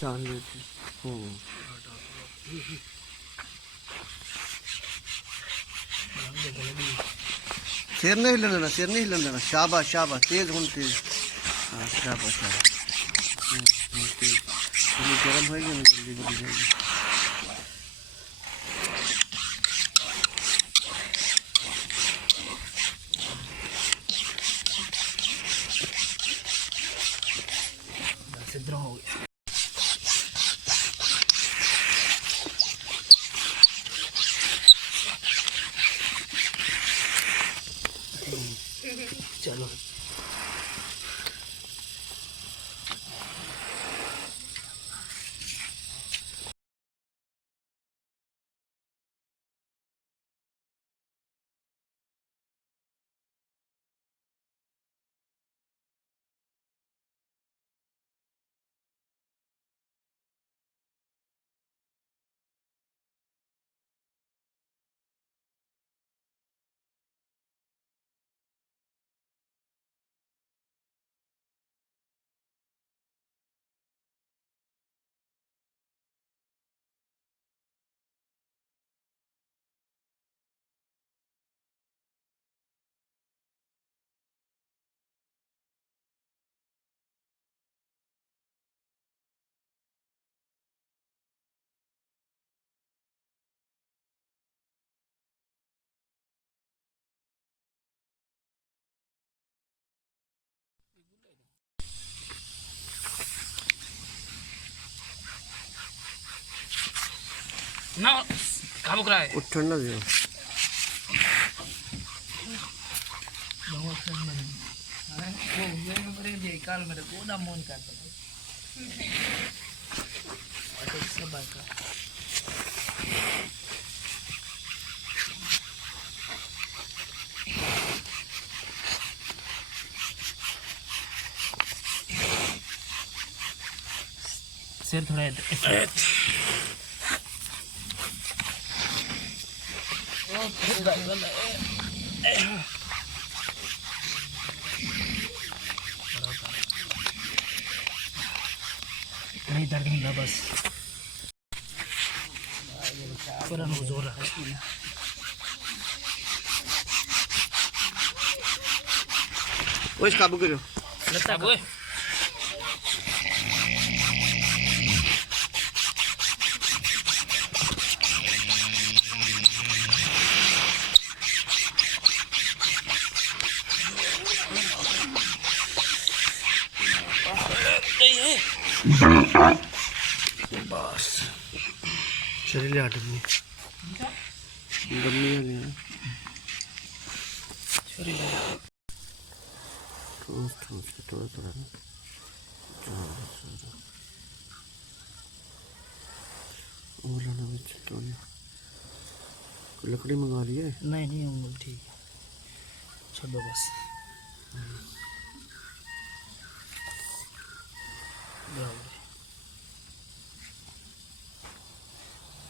चांद सिर नहीं हिलन देना, सिर नहीं हिलन देना। शाबाश शाबाश, तेज हूँ तेज। हाँ शाबाश शाबाश, तेज। गर्म होएगी ना, जल्दी जल्दी जाएगी। इधर हो गया। चलो ना काम करा है उठन ना दियो। काल मेरे को ना मन करता सब का सिर थोड़ा नहीं दर्द नहीं बस पूरा जोर रहा है। वो इस काबू करो। काबू है। बस शरीर ले आटनी दमनी है शरीर ठोस ठोस के थोड़ा थोड़ा ओला ना बिच तो लकड़ी मंगा रही है। नहीं नहीं उंगल ठीक है, छोड़ो बस।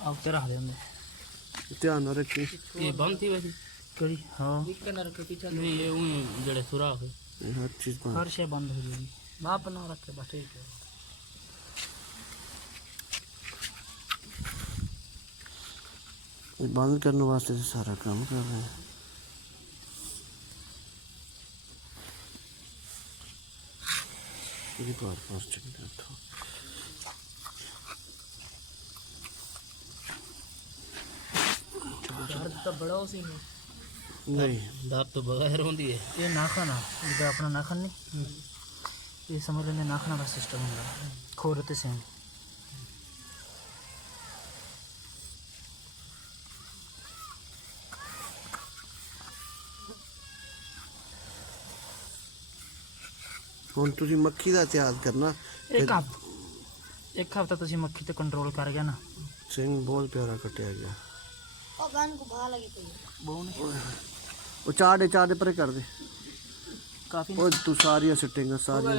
आप तेरा हाथ में ध्यान ना रखी। ये बंद थी वैसे कड़ी। हाँ ना रखे पीछे नहीं, ये जड़े सुराख है, हर चीज हर शे बंद हो जाएगी। माप ना रखे बस ठीक है। बंद करने वास्ते सारा काम कर रहे हैं। ये बार बार चल रहा था। तो बड़ा उसी में नहीं दांत तो बगैर होती है। ये नाखन है, इधर अपना नाखन नहीं, ये समझ लेंगे नाखना का सिस्टम होगा खोरते से। ਹੁਣ ਤੁਸੀਂ ਮੱਖੀ ਦਾ ਇਤਿਹਾਸ ਕਰਨਾ। एक हफ्ता तुम मक्खी तो कंट्रोल कर गया ना। ਸਿੰਘ ਬਹੁਤ ਪਿਆਰਾ ਕੱਟਿਆ ਗਿਆ। ਉਹ ਗਨ ਕੋ ਭਾ ਲਗੀ ਪਈ ਉਹ ਚਾਹ ਦੇ ਪਰੇ ਕਰ ਦੇ। काफी ਉਹ ਤੂੰ ਸਾਰੀਆਂ ਸਿੱਟੇਂਗਾ ਸਾਰੀਆਂ।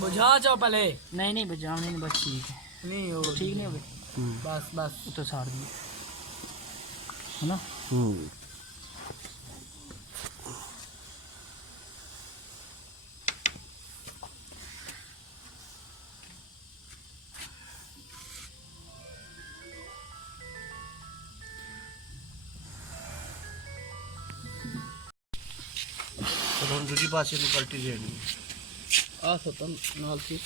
बुझा जाओ पहले। नहीं नहीं बुझाओ नहीं, बस ठीक है। नहीं हो ठीक नहीं हो गए बस बस तो छाड़ दिए है ना। ਹੁਣ ਦੂਜੀ ਪਾਸੇ ਨੂੰ ਪਲਟੀ ਦੇਣੀ ਆ ਸਤਨ ਨਾਲ ਸੀ